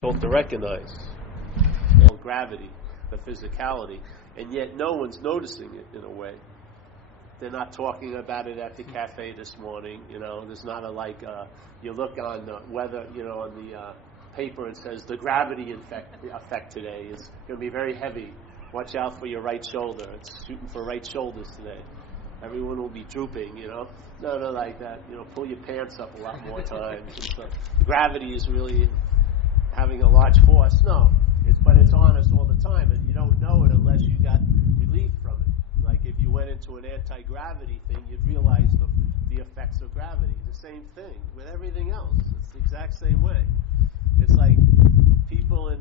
difficult to recognize. Gravity, the physicality, and yet no one's noticing it in a way. They're not talking about it at the cafe this morning. There's not you look on the weather, on the paper, and says the gravity effect today is going to be very heavy. Watch out for your right shoulder. It's shooting for right shoulders today. Everyone will be drooping, No, like that. Pull your pants up a lot more times. And so gravity is really having a large force. No, but it's on us all the time, and you don't know it unless you got relief from it. Like if you went into an anti-gravity thing, you'd realize the effects of gravity. The same thing with everything else. It's the exact same way. It's like people in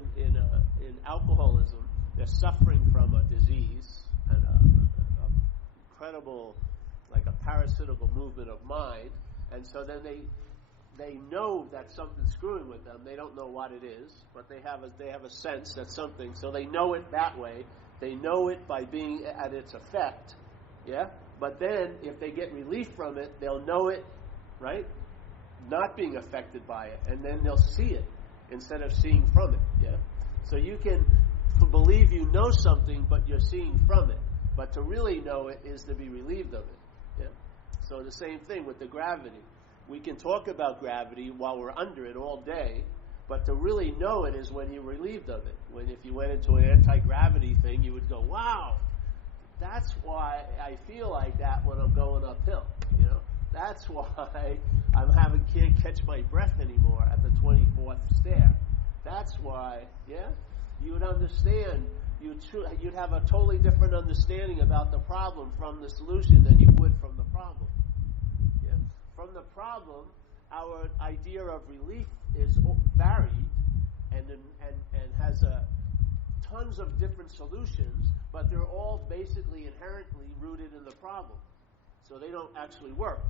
alcoholism, they're suffering from a disease and a incredible, like a parasitical movement of mind, and so then they know that something's screwing with them. They don't know what it is, but they have a sense that something. So they know it that way. They know it by being at its effect, yeah. But then if they get relief from it, they'll know it, right? Not being affected by it, and then they'll see it instead of seeing from it, yeah. So you can believe you know something, but you're seeing from it. But to really know it is to be relieved of it, yeah. So the same thing with the gravity. We can talk about gravity while we're under it all day, but to really know it is when you're relieved of it. When if you went into an anti-gravity thing, you would go, wow, that's why I feel like that when I'm going uphill. That's why can't catch my breath anymore at the 24th stair. That's why, yeah, you would understand. You'd have a totally different understanding about the problem from the solution than you would from the problem. From the problem, our idea of relief is varied and has tons of different solutions, but they're all basically inherently rooted in the problem. So they don't actually work.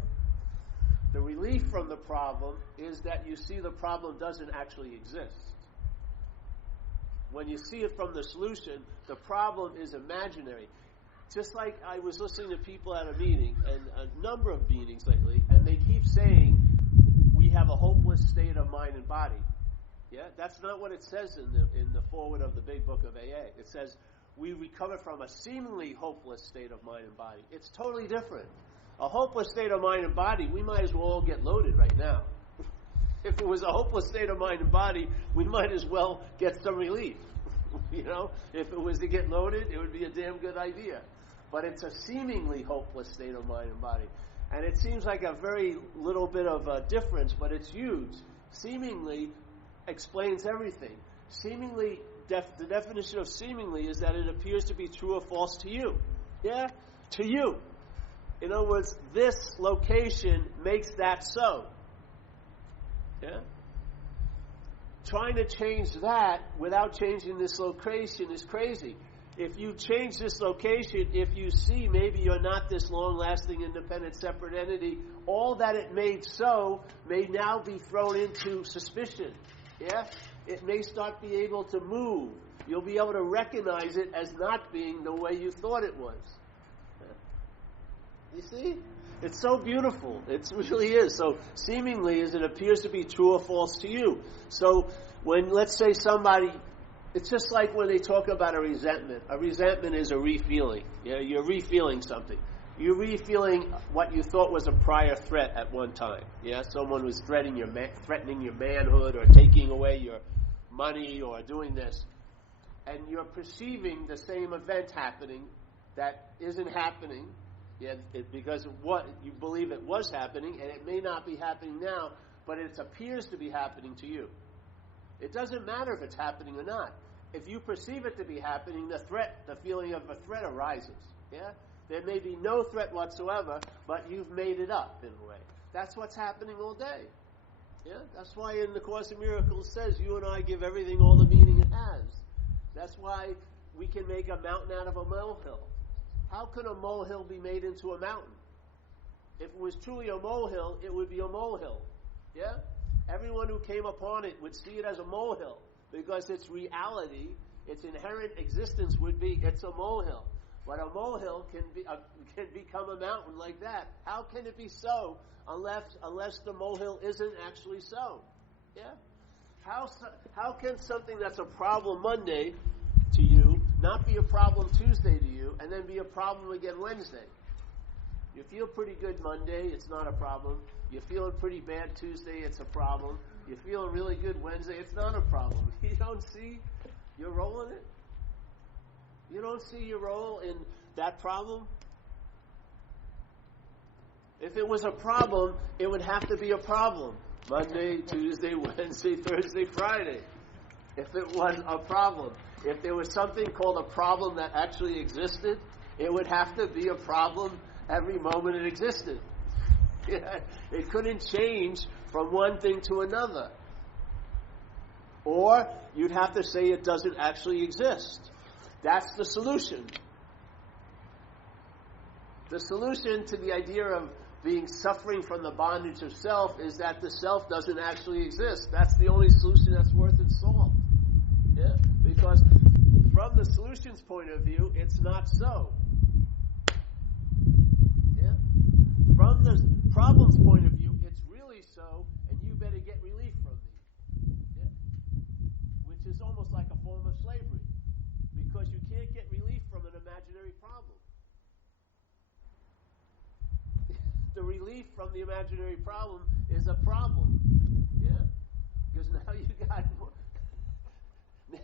The relief from the problem is that you see the problem doesn't actually exist. When you see it from the solution, the problem is imaginary. Just like I was listening to people at a meeting, and a number of meetings lately, and they keep saying we have a hopeless state of mind and body. Yeah, that's not what it says in the foreword of the Big Book of AA. It says we recover from a seemingly hopeless state of mind and body. It's totally different. A hopeless state of mind and body, we might as well all get loaded right now. If it was a hopeless state of mind and body, we might as well get some relief. If it was to get loaded, it would be a damn good idea. But it's a seemingly hopeless state of mind and body. And it seems like a very little bit of a difference, but it's huge. Seemingly explains everything. Seemingly, the definition of seemingly is that it appears to be true or false to you. Yeah? To you. In other words, this location makes that so. Yeah? Trying to change that without changing this location is crazy. If you change this location, if you see maybe you're not this long-lasting, independent, separate entity, all that it made so may now be thrown into suspicion. Yeah? It may start be able to move. You'll be able to recognize it as not being the way you thought it was. You see? It's so beautiful. It really is. So seemingly as it appears to be true or false to you. So when, let's say somebody, it's just like when they talk about a resentment. A resentment is a re-feeling. Yeah, you're re-feeling something. You're re-feeling what you thought was a prior threat at one time. Yeah, someone was threatening your manhood or taking away your money or doing this. And you're perceiving the same event happening that isn't happening. Yeah, because of what you believe it was happening, and it may not be happening now, but it appears to be happening to you. It doesn't matter if it's happening or not. If you perceive it to be happening, the feeling of a threat arises. Yeah, there may be no threat whatsoever, but you've made it up in a way. That's what's happening all day. Yeah, that's why in the Course in Miracles it says you and I give everything all the meaning it has. That's why we can make a mountain out of a molehill. How could a molehill be made into a mountain? If it was truly a molehill, it would be a molehill. Yeah? Everyone who came upon it would see it as a molehill because its reality, its inherent existence would be it's a molehill. But a molehill can become a mountain like that. How can it be so unless the molehill isn't actually so? Yeah? How can something that's a problem Monday to you not be a problem Tuesday to you, and then be a problem again Wednesday? You feel pretty good Monday, it's not a problem. You're feeling pretty bad Tuesday, it's a problem. You're feeling really good Wednesday, it's not a problem. You don't see your role in it? You don't see your role in that problem? If it was a problem, it would have to be a problem. Monday, Tuesday, Wednesday, Thursday, Friday. If it was a problem. If there was something called a problem that actually existed, it would have to be a problem every moment it existed. It couldn't change from one thing to another. Or you'd have to say it doesn't actually exist. That's the solution. The solution to the idea of being suffering from the bondage of self is that the self doesn't actually exist. That's the only solution that's worth its salt. Yeah? Because from the solution's point of view, it's not so. Yeah? From the problem's point of view, it's really so, and you better get relief from me. Yeah? Which is almost like a form of slavery. Because you can't get relief from an imaginary problem. The relief from the imaginary problem is a problem. Yeah? Because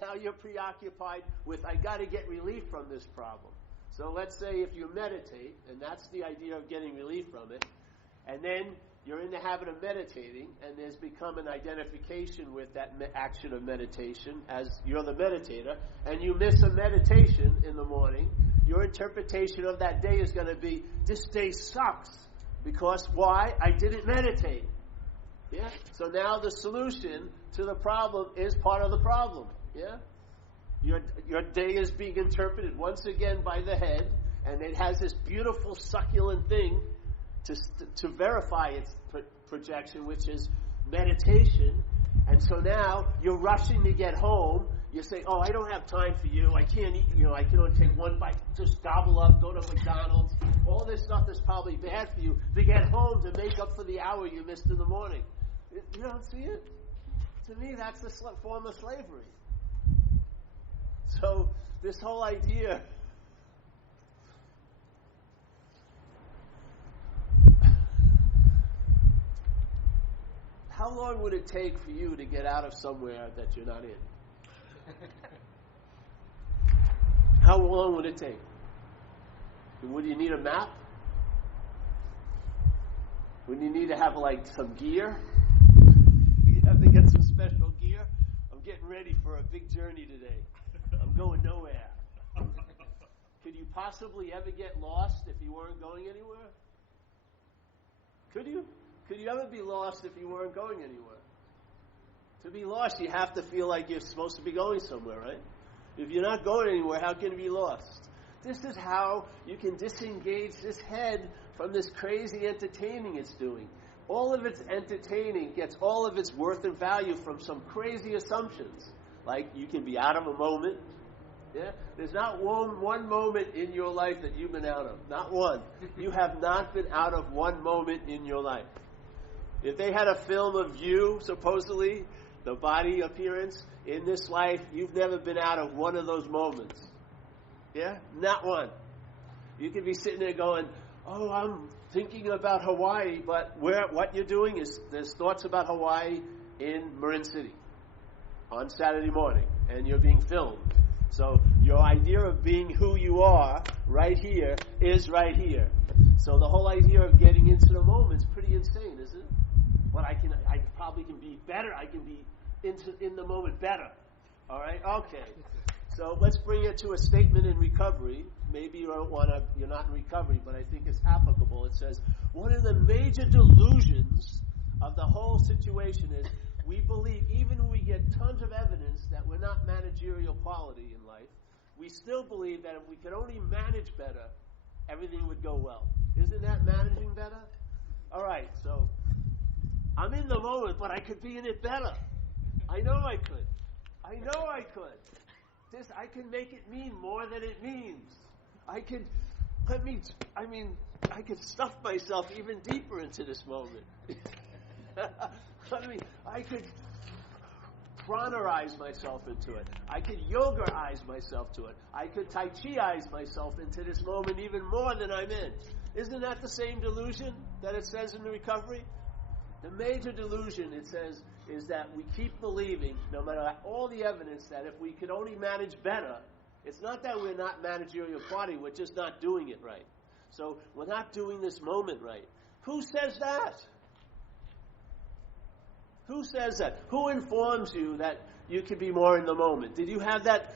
now you're preoccupied with, I got to get relief from this problem. So let's say if you meditate, and that's the idea of getting relief from it, and then you're in the habit of meditating, and there's become an identification with that action of meditation as you're the meditator, and you miss a meditation in the morning, your interpretation of that day is going to be, this day sucks. Because why? I didn't meditate. Yeah? So now the solution to the problem is part of the problem. Yeah? Your day is being interpreted once again by the head, and it has this beautiful succulent thing to verify its projection, which is meditation. And so now you're rushing to get home. You say, oh, I don't have time for you. I can't eat, I can only take one bite. Just gobble up, go to McDonald's. All this stuff is probably bad for you to get home to make up for the hour you missed in the morning. You don't see it? To me, that's a form of slavery. So this whole idea... How long would it take for you to get out of somewhere that you're not in? How long would it take? Would you need a map? Would you need to have some gear? You have to get some special gear. I'm getting ready for a big journey today. I'm going nowhere. Could you possibly ever get lost if you weren't going anywhere? Could you? Could you ever be lost if you weren't going anywhere? To be lost, you have to feel like you're supposed to be going somewhere, right? If you're not going anywhere, how can you be lost? This is how you can disengage this head from this crazy entertaining it's doing. All of its entertaining gets all of its worth and value from some crazy assumptions. Like you can be out of a moment. Yeah? There's not one moment in your life that you've been out of. Not one. You have not been out of one moment in your life. If they had a film of you, supposedly, the body appearance, in this life, you've never been out of one of those moments. Yeah? Not one. You could be sitting there going, oh, I'm thinking about Hawaii, but what you're doing is there's thoughts about Hawaii in Marin City on Saturday morning, and you're being filmed. So your idea of being who you are right here is right here. So the whole idea of getting into the moment is pretty insane, isn't it? But I probably can be better. I can be in the moment better. All right? Okay. So let's bring it to a statement in recovery. Maybe you're not in recovery, but I think it's applicable. It says, one of the major delusions of the whole situation is we believe, even when we get tons of evidence that we're not managerial quality in life, we still believe that if we could only manage better, everything would go well. Isn't that managing better? All right, so I'm in the moment, but I could be in it better. I know I could. I can make it mean more than it means. I could stuff myself even deeper into this moment. I could pranarize myself into it. I could yoga-ize myself to it. I could Tai Chi-ize myself into this moment even more than I'm in. Isn't that the same delusion that it says in the recovery? The major delusion, it says, is that we keep believing, no matter all the evidence, that if we could only manage better, it's not that we're not managerial quality, we're just not doing it right. So we're not doing this moment right. Who says that? Who says that? Who informs you that you could be more in the moment? Did you have that?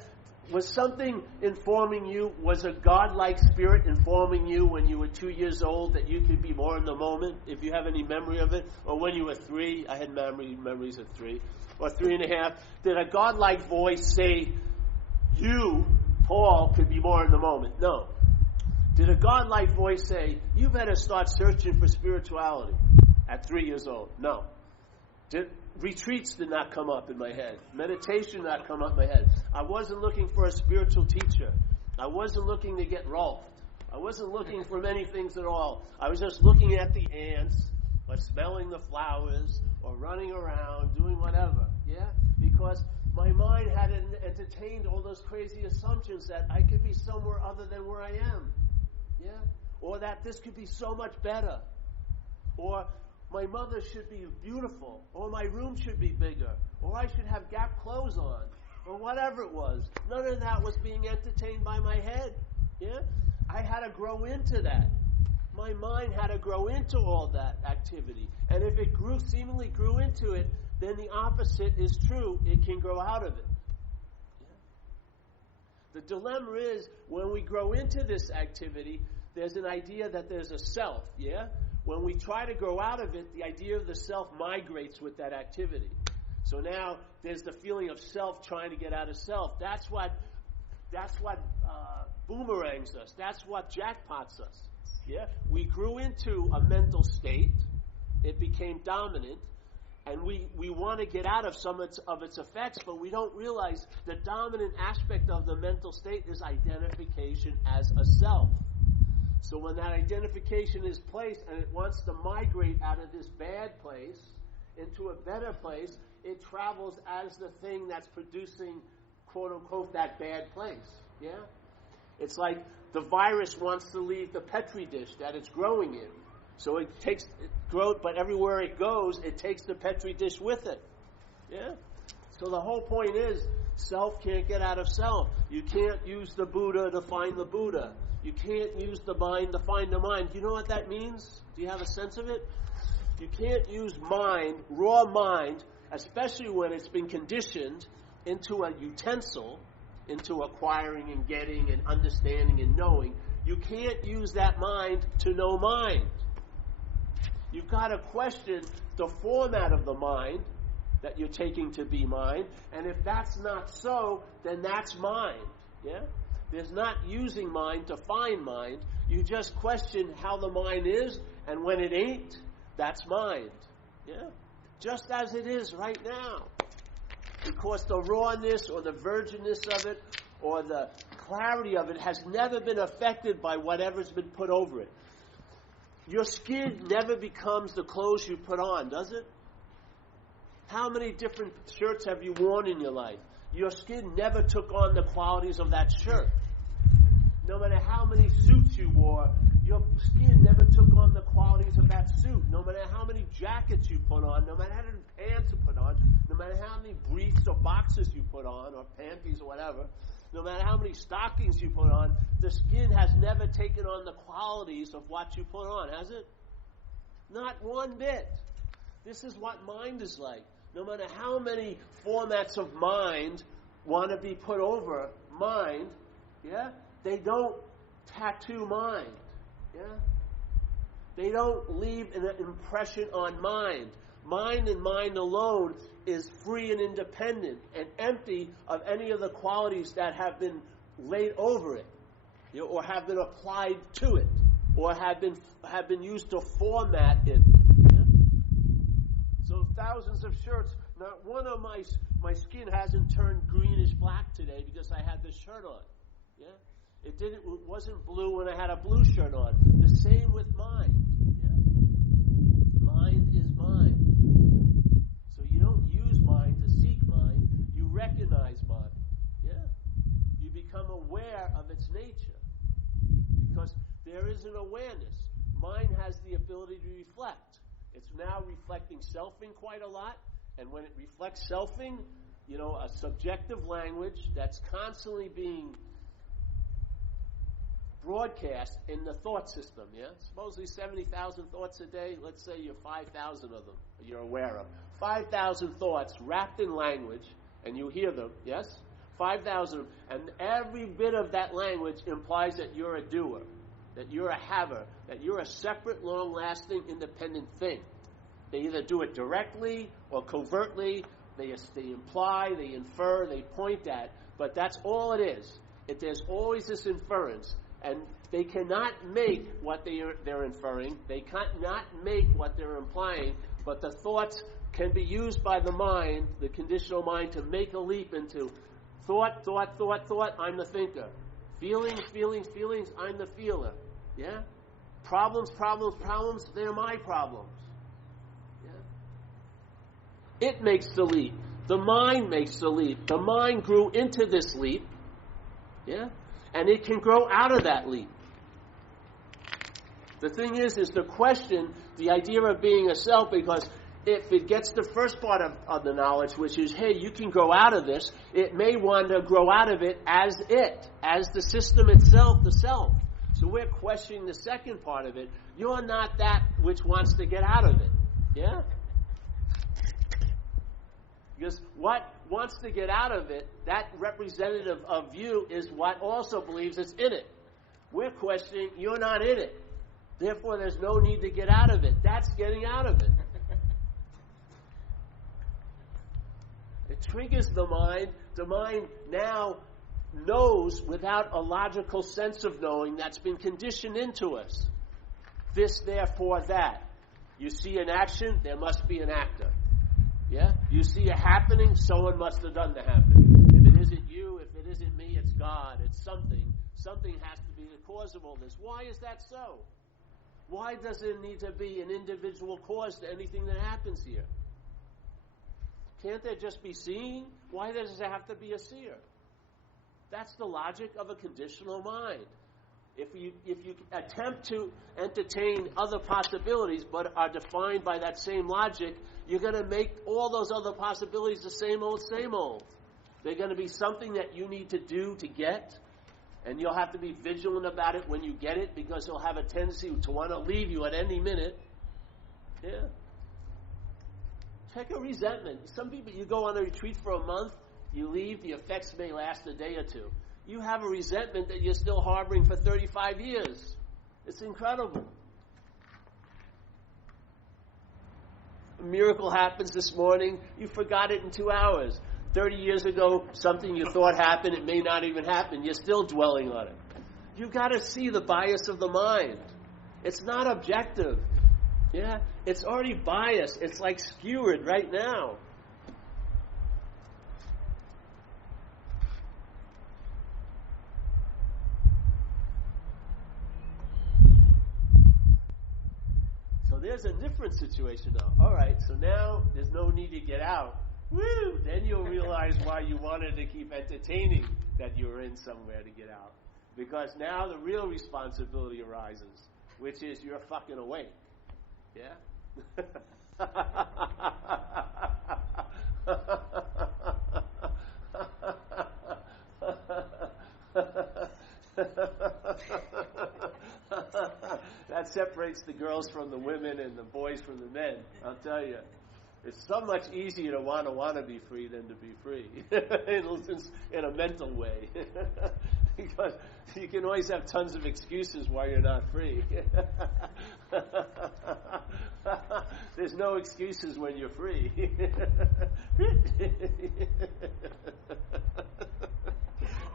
Was something informing you? Was a godlike spirit informing you when you were 2 years old that you could be more in the moment? If you have any memory of it, or when you were 3, I had memories at 3, or 3.5. Did a godlike voice say, "You, Paul, could be more in the moment"? No. Did a godlike voice say, "You better start searching for spirituality" at 3 years old? No. Retreats did not come up in my head. Meditation did not come up in my head. I wasn't looking for a spiritual teacher. I wasn't looking to get Rolfed. I wasn't looking for many things at all. I was just looking at the ants, or smelling the flowers, or running around, doing whatever. Yeah? Because my mind had entertained all those crazy assumptions that I could be somewhere other than where I am. Yeah? Or that this could be so much better. Or my mother should be beautiful, or my room should be bigger, or I should have Gap clothes on, or whatever it was. None of that was being entertained by my head. Yeah? I had to grow into that. My mind had to grow into all that activity. And if it seemingly grew into it, then the opposite is true. It can grow out of it. Yeah? The dilemma is, when we grow into this activity, there's an idea that there's a self, yeah? When we try to grow out of it, the idea of the self migrates with that activity. So now there's the feeling of self trying to get out of self. That's what boomerangs us. That's what jackpots us. Yeah, we grew into a mental state. It became dominant, and we want to get out of some of its effects, but we don't realize the dominant aspect of the mental state is identification as a self. So when that identification is placed and it wants to migrate out of this bad place into a better place, it travels as the thing that's producing, quote unquote, that bad place. Yeah? It's like the virus wants to leave the Petri dish that it's growing in. So it takes growth, but everywhere it goes, it takes the Petri dish with it. Yeah? So the whole point is, self can't get out of self. You can't use the Buddha to find the Buddha. You can't use the mind to find the mind. Do you know what that means? Do you have a sense of it? You can't use mind, raw mind, especially when it's been conditioned into a utensil, into acquiring and getting and understanding and knowing. You can't use that mind to know mind. You've got to question the format of the mind that you're taking to be mind, and if that's not so, then that's mind. Yeah? There's not using mind to find mind. You just question how the mind is, and when it ain't, that's mind. Yeah? Just as it is right now. Because the rawness or the virginness of it or the clarity of it has never been affected by whatever's been put over it. Your skin never becomes the clothes you put on, does it? How many different shirts have you worn in your life? Your skin never took on the qualities of that shirt. No matter how many suits you wore, your skin never took on the qualities of that suit. No matter how many jackets you put on, no matter how many pants you put on, no matter how many briefs or boxes you put on, or panties or whatever, no matter how many stockings you put on, the skin has never taken on the qualities of what you put on, has it? Not one bit. This is what mind is like. No matter how many formats of mind want to be put over mind, yeah, they don't tattoo mind. Yeah? They don't leave an impression on mind. Mind and mind alone is free and independent and empty of any of the qualities that have been laid over it, you know, or have been applied to it, or have been used to format it. Yeah? So thousands of shirts, not one of my skin hasn't turned greenish black today because I had this shirt on. Yeah? It wasn't blue when I had a blue shirt on. The same with mind. Yeah? Mind is mind. So you don't use mind to seek mind. recognize mind. Yeah. You become aware of its nature. Because there is an awareness. Mind has the ability to reflect. It's now reflecting selfing quite a lot. And when it reflects selfing, a subjective language that's constantly being broadcast in the thought system, yeah? Supposedly 70,000 thoughts a day. Let's say you're 5,000 of them you're aware of. 5,000 thoughts wrapped in language, and you hear them, yes? 5,000, and every bit of that language implies that you're a doer, that you're a haver, that you're a separate, long-lasting, independent thing. They either do it directly or covertly. They imply, they infer, they point at, but that's all it is. There's always this inference, and they cannot make what they're inferring. They cannot make what they're implying, but the thoughts can be used by the mind, the conditional mind, to make a leap into thought, I'm the thinker. Feelings, I'm the feeler. Yeah? Problems, they're my problems. Yeah? It makes the leap. The mind makes the leap. The mind grew into this leap. Yeah? And it can grow out of that leap. The thing is to question the idea of being a self, because if it gets the first part of the knowledge, which is, hey, you can grow out of this, it may want to grow out of it as the system itself, the self. So we're questioning the second part of it. You're not that which wants to get out of it. Yeah? Because what wants to get out of it, that representative of you, is what also believes it's in it. We're questioning, you're not in it. Therefore, there's no need to get out of it. That's getting out of it. It triggers the mind. The mind now knows without a logical sense of knowing that's been conditioned into us. This, therefore, that. You see an action, there must be an actor. Yeah? You see a happening, someone must have done the happening. If it isn't you, if it isn't me, it's God, it's something. Something has to be the cause of all this. Why is that so? Why does there need to be an individual cause to anything that happens here? Can't there just be seeing? Why does there have to be a seer? That's the logic of a conditional mind. If you attempt to entertain other possibilities but are defined by that same logic, you're going to make all those other possibilities the same old. They're going to be something that you need to do to get, and you'll have to be vigilant about it when you get it, because it'll have a tendency to want to leave you at any minute. Yeah. Check a resentment. Some people, you go on a retreat for a month, you leave, the effects may last a day or two. You have a resentment that you're still harboring for 35 years. It's incredible. A miracle happens this morning, you forgot it in 2 hours. 30 years ago, something you thought happened, it may not even happen. You're still dwelling on it. You've got to see the bias of the mind. It's not objective. Yeah? It's already biased. It's like skewered right now. So there's a different situation now. All right, so now there's no need to get out. Woo! Then you'll realize why you wanted to keep entertaining that you were in somewhere to get out. Because now the real responsibility arises, which is you're fucking awake. Yeah? That separates the girls from the women and the boys from the men, I'll tell you. It's so much easier to want to be free than to be free, in a mental way. Because you can always have tons of excuses why you're not free. There's no excuses when you're free.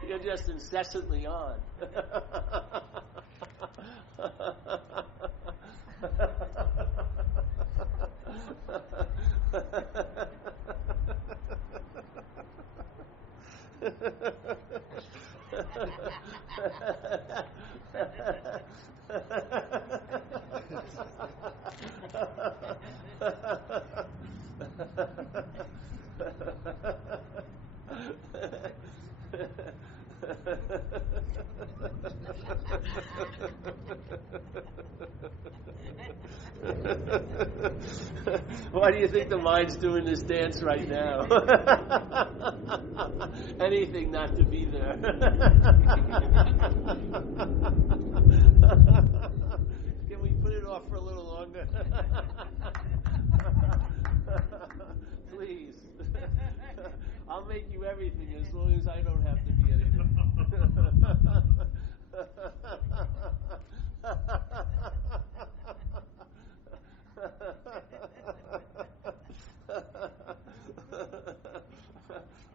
You're just incessantly on. Why do you think the mind's doing this dance right now? Anything not to be there. Can we put it off for a little longer? Please. I'll make you everything as long as I don't have to be anything.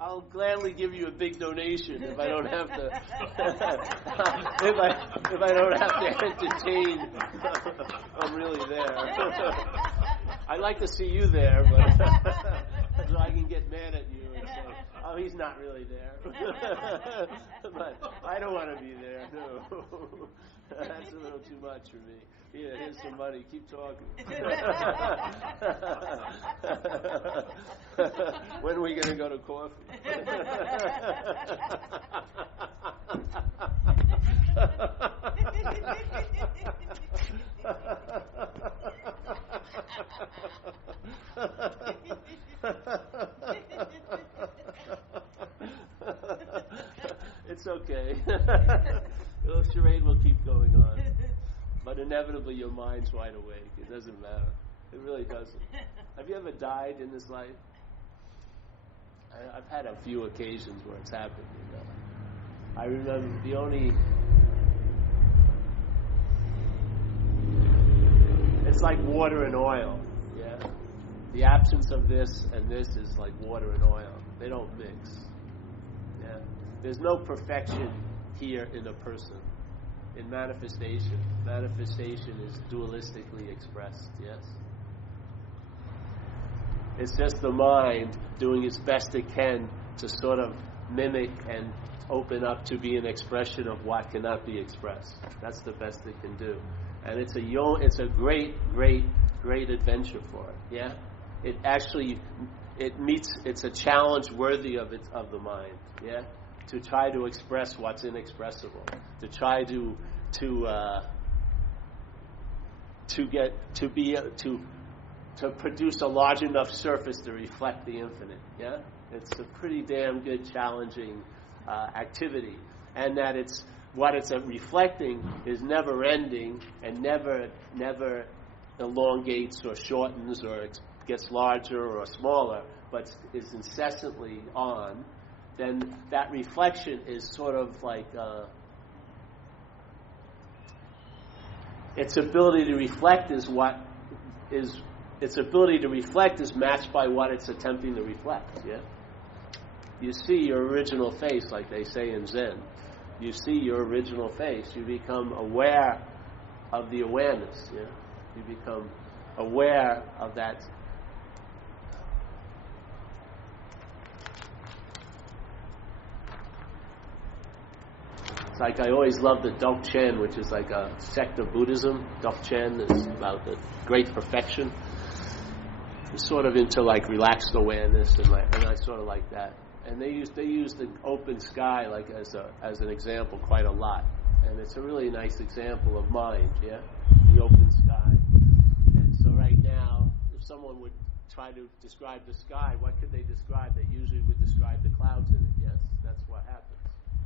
I'll gladly give you a big donation if I don't have to. if I don't have to entertain. I'm really there. I'd like to see you there, but so I can get mad at you. And say, oh, he's not really there. But I don't want to be there. No, that's a little too much for me. Yeah, here's some money. Keep talking. When are we going to go to coffee? It's okay. The charade will keep going on. But inevitably your mind's wide awake. It doesn't matter. It really doesn't. Have you ever died in this life? I've had a few occasions where it's happened. You know? I remember the only... It's like water and oil. Yeah? The absence of this and this is like water and oil. They don't mix. Yeah? There's no perfection here in a person. In manifestation is dualistically expressed, yes? It's just the mind doing its best it can to sort of mimic and open up to be an expression of what cannot be expressed. That's the best it can do. And it's a great adventure for it, yeah? It's a challenge worthy of the mind, yeah? To try to express what's inexpressible, to try to produce a large enough surface to reflect the infinite. Yeah, it's a pretty damn good challenging activity, and that what it's reflecting is never ending and never elongates or shortens or gets larger or smaller, but is incessantly on. Then that reflection is sort of like its ability to reflect is matched by what it's attempting to reflect. Yeah, you see your original face, like they say in Zen. You see your original face. You become aware of the awareness. Yeah, you become aware of that. Like I always love the Dzogchen, which is like a sect of Buddhism. Dzogchen is about the great perfection. It's sort of into like relaxed awareness, and I sort of like that. And they use the open sky like as an example quite a lot, and it's a really nice example of mind. Yeah, the open sky. And so right now, if someone would try to describe the sky, what could they describe? They usually would describe the clouds in it. Yes, that's what happens.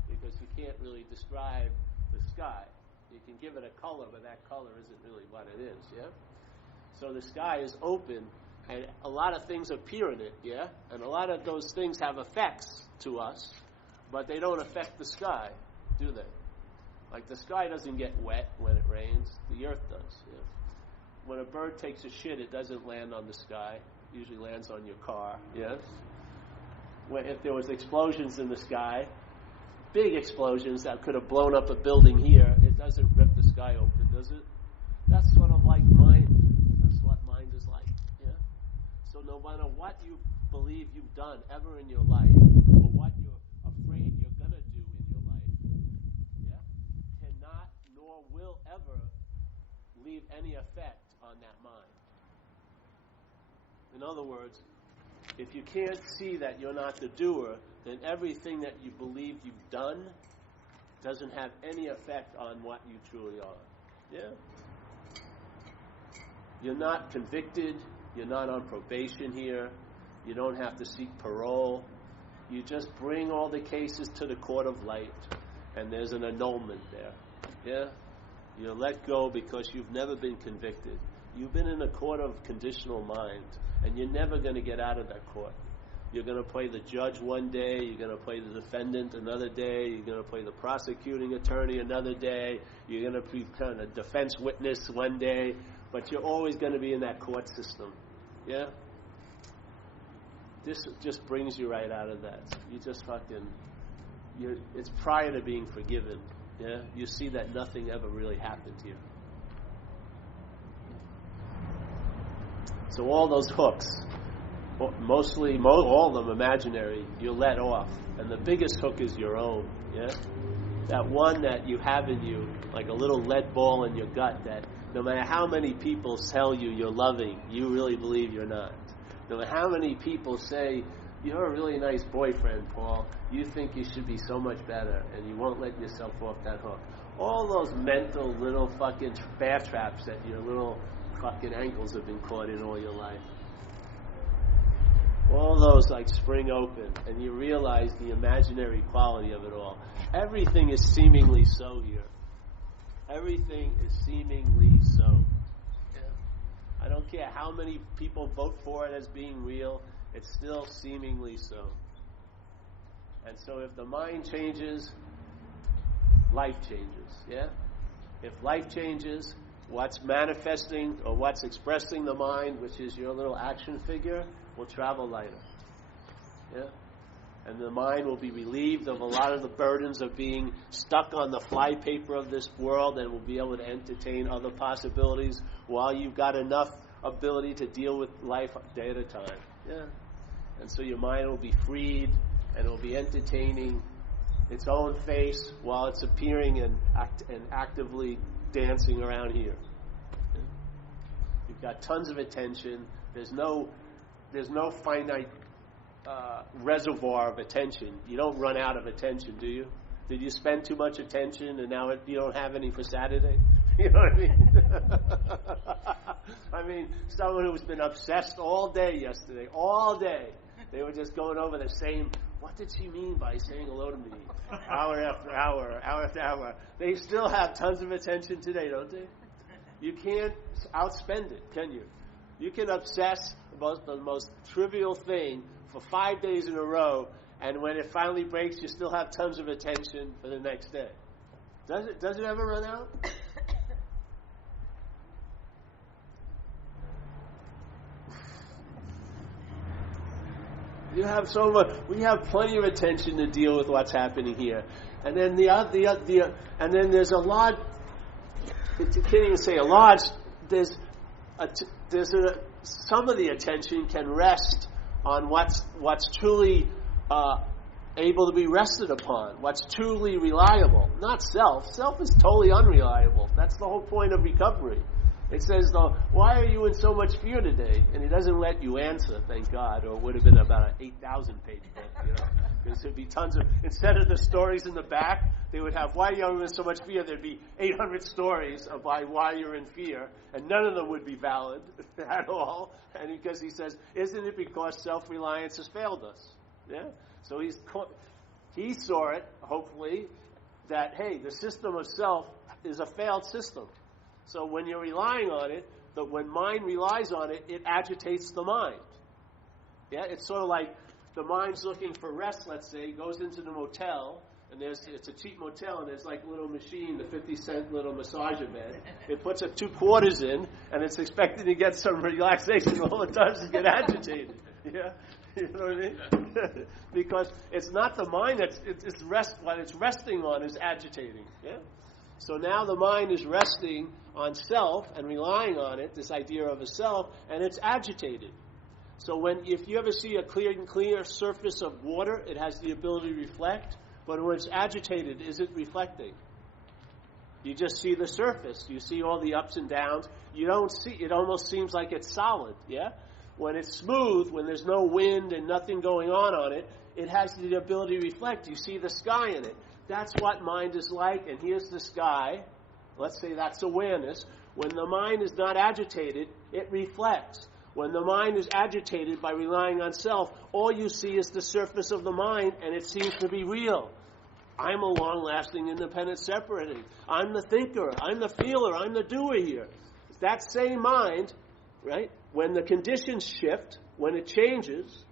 Because you can't really describe the sky. You can give it a color, but that color isn't really what it is, yeah? So the sky is open, and a lot of things appear in it, yeah? And a lot of those things have effects to us, but they don't affect the sky, do they? Like the sky doesn't get wet when it rains, the earth does, yeah? When a bird takes a shit, it doesn't land on the sky. It usually lands on your car, yes? If there was explosions in the sky, big explosions that could have blown up a building here, it doesn't rip the sky open, does it? That's sort of like mind. That's what mind is like. Yeah. So no matter what you believe you've done ever in your life, or what you're afraid you're gonna do in your life, yeah, cannot nor will ever leave any effect on that mind. In other words, if you can't see that you're not the doer, then everything that you believe you've done doesn't have any effect on what you truly are. Yeah? You're not convicted. You're not on probation here. You don't have to seek parole. You just bring all the cases to the court of light, and there's an annulment there. Yeah? You're let go because you've never been convicted. You've been in a court of conditional mind, and you're never going to get out of that court. You're going to play the judge one day, you're going to play the defendant another day, you're going to play the prosecuting attorney another day, you're going to be kind of defense witness one day, but you're always going to be in that court system. Yeah? This just brings you right out of that. You just it's prior to being forgiven. Yeah? You see that nothing ever really happened to you. So all those hooks, all of them imaginary, you let off. And the biggest hook is your own. Yeah? That one that you have in you, like a little lead ball in your gut, that no matter how many people tell you you're loving, you really believe you're not. No matter how many people say, you're a really nice boyfriend, Paul, you think you should be so much better, and you won't let yourself off that hook. All those mental little fucking bear traps that your little fucking ankles have been caught in all your life. All those like spring open, and you realize the imaginary quality of it all. Everything is seemingly so here. Everything is seemingly so. I don't care how many people vote for it as being real, it's still seemingly so. And so if the mind changes, life changes, yeah? If life changes, what's manifesting or what's expressing the mind, which is your little action figure, will travel lighter, yeah? And the mind will be relieved of a lot of the burdens of being stuck on the flypaper of this world, and will be able to entertain other possibilities while you've got enough ability to deal with life day at a time. Yeah. And so your mind will be freed, and it will be entertaining its own face while it's appearing and actively dancing around here. Yeah. You've got tons of attention. There's no finite reservoir of attention. You don't run out of attention, do you? Did you spend too much attention and now you don't have any for Saturday? You know what I mean? I mean, someone who's been obsessed all day yesterday, all day, they were just going over the same, what did she mean by saying hello to me? Hour after hour, hour after hour. They still have tons of attention today, don't they? You can't outspend it, can you? You can obsess about the most trivial thing for 5 days in a row, and when it finally breaks, you still have tons of attention for the next day. Does it ever run out? You have so much. We have plenty of attention to deal with what's happening here, and then and then there's a lot. You can't even say a lot. Some of the attention can rest on what's truly able to be rested upon, what's truly reliable, not self. Self is totally unreliable. That's the whole point of recovery. It says, though, why are you in so much fear today? And it doesn't let you answer, thank God, or it would have been about an 8,000-page book, you know. Because there'd be tons of, instead of the stories in the back, they would have, why are you in so much fear? There'd be 800 stories of why you're in fear, and none of them would be valid at all. And because he says, isn't it because self-reliance has failed us? Yeah? So he saw it, hopefully, that, hey, the system of self is a failed system. So when you're relying on it, when mind relies on it, it agitates the mind. Yeah, it's sort of like the mind's looking for rest, let's say, goes into the motel, and it's a cheap motel, and there's like a little machine, the 50-cent little massager bed. It puts up 2 quarters in, and it's expecting to get some relaxation. All it does is get agitated. Yeah, you know what I mean? Because it's not the mind what it's resting on is agitating. Yeah. So now the mind is resting on self and relying on it, this idea of a self, and it's agitated. So if you ever see a clear surface of water, it has the ability to reflect, but when it's agitated, is it reflecting? You just see the surface. You see all the ups and downs. You don't see, it almost seems like it's solid, yeah? When it's smooth, when there's no wind and nothing going on it, it has the ability to reflect. You see the sky in it. That's what mind is like, and here's the sky. Let's say that's awareness. When the mind is not agitated, it reflects. When the mind is agitated by relying on self, all you see is the surface of the mind, and it seems to be real. I'm a long-lasting, independent separating. I'm the thinker. I'm the feeler. I'm the doer here. That same mind, right? When the conditions shift, when it changes,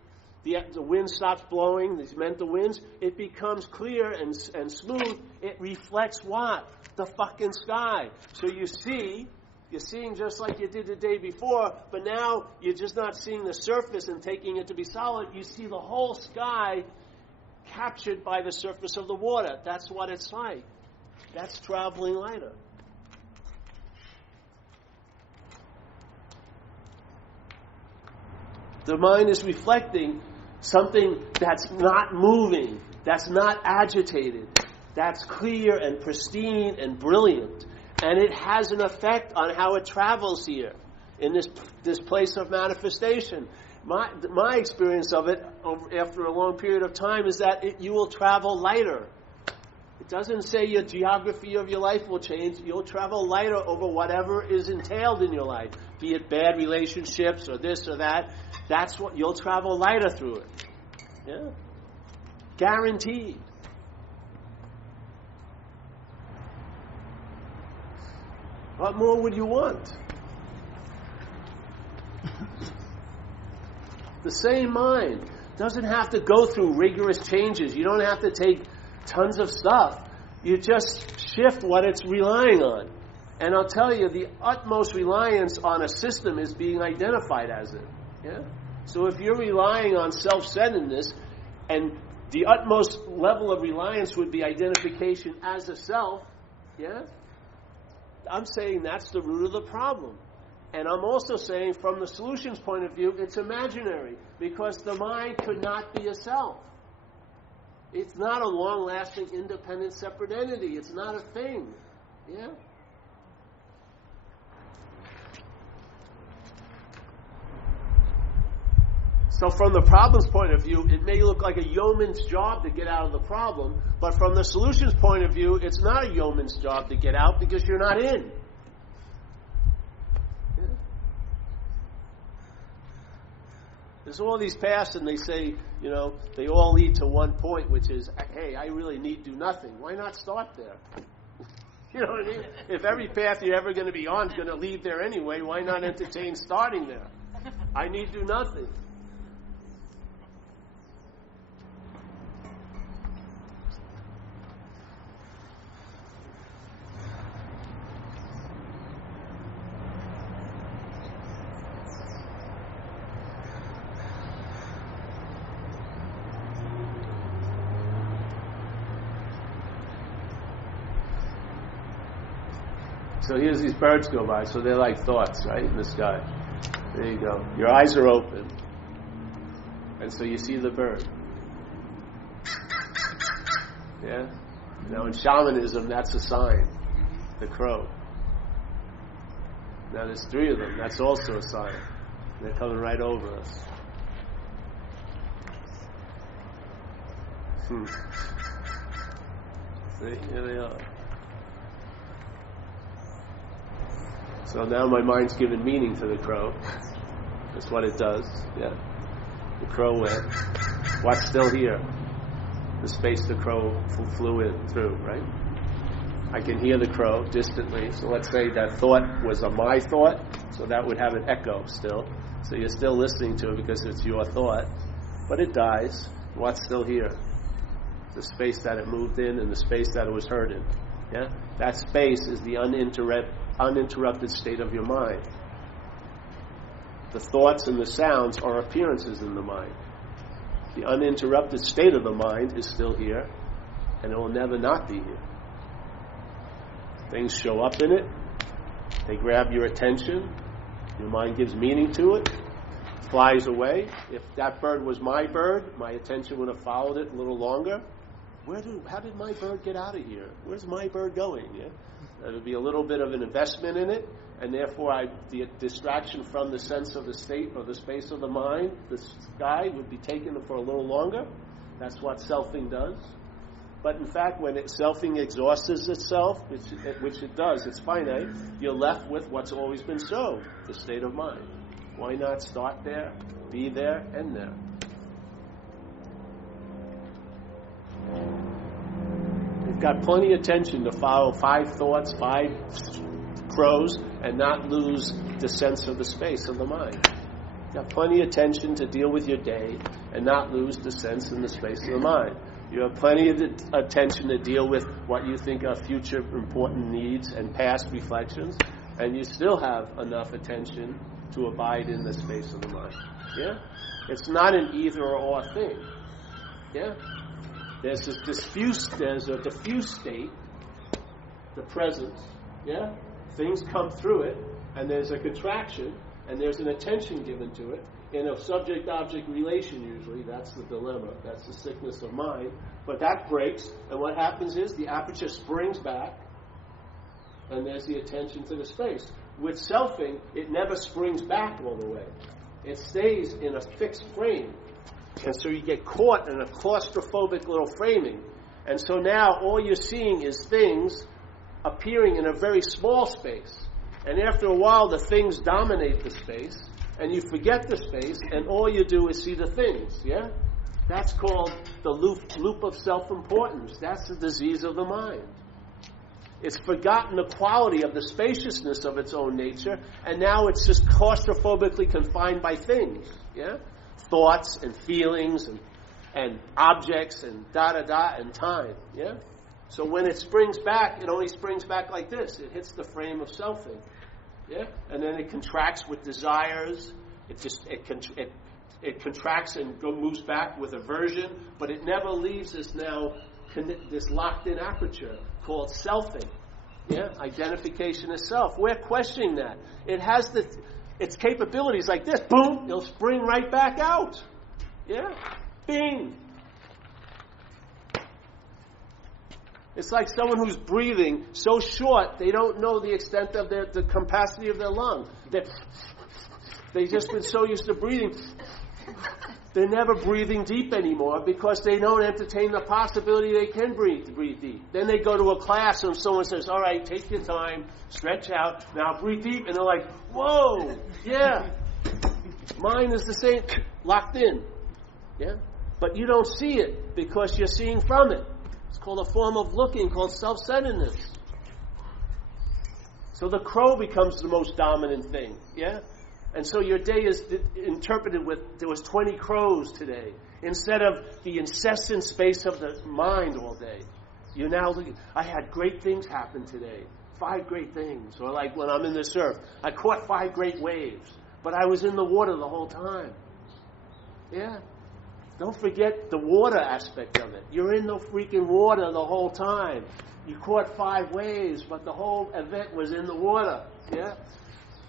the wind stops blowing, these mental winds, it becomes clear and smooth. It reflects what? The fucking sky. So you're seeing just like you did the day before, but now you're just not seeing the surface and taking it to be solid. You see the whole sky captured by the surface of the water. That's what it's like. That's traveling lighter. The mind is reflecting something that's not moving, that's not agitated, that's clear and pristine and brilliant. And it has an effect on how it travels here in this place of manifestation. My experience of it after a long period of time is that you will travel lighter. It doesn't say your geography of your life will change. You'll travel lighter over whatever is entailed in your life, be it bad relationships or this or that. That's what you'll travel lighter through it. Yeah, guaranteed. What more would you want? The same mind doesn't have to go through rigorous changes. You don't have to take tons of stuff. You just shift what it's relying on. And I'll tell you, the utmost reliance on a system is being identified as it. Yeah? So if you're relying on self-centeredness, and the utmost level of reliance would be identification as a self, yeah? I'm saying that's the root of the problem. And I'm also saying from the solutions point of view, it's imaginary, because the mind could not be a self. It's not a long-lasting, independent, separate entity. It's not a thing. Yeah? So from the problem's point of view, it may look like a yeoman's job to get out of the problem, but from the solution's point of view, it's not a yeoman's job to get out because you're not in. Yeah. There's all these paths, and they say, they all lead to one point, which is, hey, I really need do nothing. Why not start there? You know what I mean? If every path you're ever going to be on is going to lead there anyway, why not entertain starting there? I need do nothing. So here's these birds go by. So they're like thoughts, right, in the sky. There you go. Your eyes are open. And so you see the bird. Yeah? Now in shamanism, that's a sign. The crow. Now there's 3 of them. That's also a sign. They're coming right over us. See? Here they are. So now my mind's given meaning to the crow. That's what it does. Yeah. The crow went. What's still here? The space the crow flew in through, right? I can hear the crow distantly. So let's say that thought was a my thought. So that would have an echo still. So you're still listening to it because it's your thought. But it dies. What's still here? The space that it moved in and the space that it was heard in. Yeah? That space is the uninterrupted state of your mind. The thoughts and the sounds are appearances in the mind. The uninterrupted state of the mind is still here, and it will never not be here. Things show up in it. They grab your attention. Your mind gives meaning to it. Flies away. If that bird was my bird, my attention would have followed it a little longer. how did my bird get out of here? Where's my bird going? Yeah, there'll be a little bit of an investment in it, and therefore the distraction from the sense of the state or the space of the mind, the sky, would be taken for a little longer. That's what selfing does. But in fact, when selfing exhausts itself, which it does, it's finite, you're left with what's always been so, the state of mind. Why not start there, be there, end there? You've got plenty of attention to follow 5 thoughts, 5 crows, and not lose the sense of the space of the mind. You've got plenty of attention to deal with your day and not lose the sense and the space of the mind. You have plenty of attention to deal with what you think are future important needs and past reflections, and you still have enough attention to abide in the space of the mind. Yeah? It's not an either or thing. Yeah? There's a diffuse state, the presence. Yeah? Things come through it, and there's a contraction, and there's an attention given to it. In a subject-object relation, usually, that's the dilemma. That's the sickness of mind. But that breaks, and what happens is the aperture springs back, and there's the attention to the space. With selfing, it never springs back all the way. It stays in a fixed frame. And so you get caught in a claustrophobic little framing. And so now all you're seeing is things appearing in a very small space. And after a while, the things dominate the space, and you forget the space, and all you do is see the things, yeah? That's called the loop of self-importance. That's the disease of the mind. It's forgotten the quality of the spaciousness of its own nature, and now it's just claustrophobically confined by things, yeah? Thoughts and feelings and objects and da-da-da and time, yeah? So when it springs back, it only springs back like this. It hits the frame of selfing. Yeah? And then it contracts with desires. It contracts and moves back with aversion, but it never leaves this locked-in aperture called selfing. Yeah? Identification as self. We're questioning that. It has its capabilities like this. Boom! It'll spring right back out. Yeah? Bing! It's like someone who's breathing so short, they don't know the extent of the capacity of their lung. They've just been so used to breathing. They're never breathing deep anymore because they don't entertain the possibility they can breathe deep. Then they go to a class and someone says, all right, take your time, stretch out, now breathe deep. And they're like, whoa, yeah. Mine is the same, locked in. Yeah? But you don't see it because you're seeing from it. It's called a form of looking, called self-centeredness. So the crow becomes the most dominant thing, yeah? And so your day is interpreted with, there was 20 crows today, instead of the incessant space of the mind all day. You now look, I had great things happen today, 5 great things. Or like when I'm in the surf, I caught 5 great waves, but I was in the water the whole time. Yeah? Don't forget the water aspect of it. You're in the freaking water the whole time. You caught 5 waves, but the whole event was in the water. Yeah?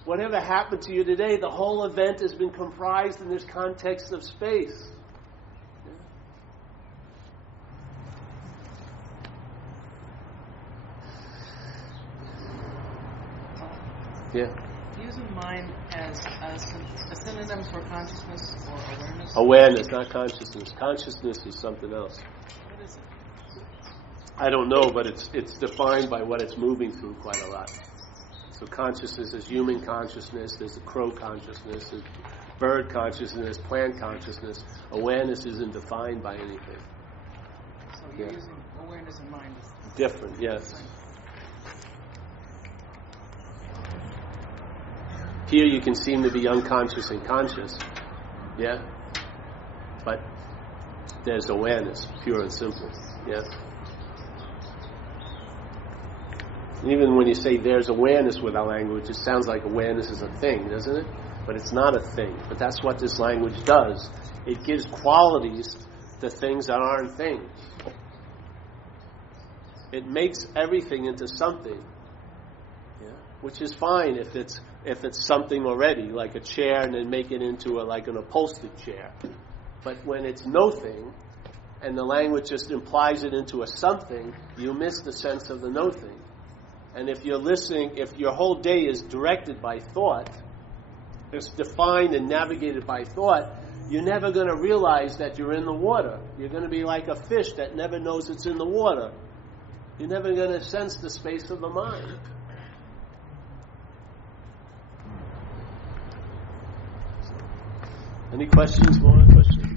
Whatever happened to you today, the whole event has been comprised in this context of space. Yeah? Using mind as a synonym for consciousness or awareness? Awareness, not consciousness. Consciousness is something else. What is it? I don't know, but it's defined by what it's moving through quite a lot. So consciousness is human consciousness, there's a crow consciousness, there's bird consciousness, plant consciousness. Awareness isn't defined by anything. So you're using awareness and mind as different, yes. Here you can seem to be unconscious and conscious, yeah? But there's awareness, pure and simple, yeah? Even when you say there's awareness with our language, it sounds like awareness is a thing, doesn't it? But it's not a thing. But that's what this language does. It gives qualities to things that aren't things. It makes everything into something, yeah? Which is fine if it's something already, like a chair, and then make it into like an upholstered chair. But when it's no thing, and the language just implies it into a something, you miss the sense of the no-thing. And if you're listening, if your whole day is directed by thought, it's defined and navigated by thought, you're never going to realize that you're in the water. You're going to be like a fish that never knows it's in the water. You're never going to sense the space of the mind. Any questions? More questions?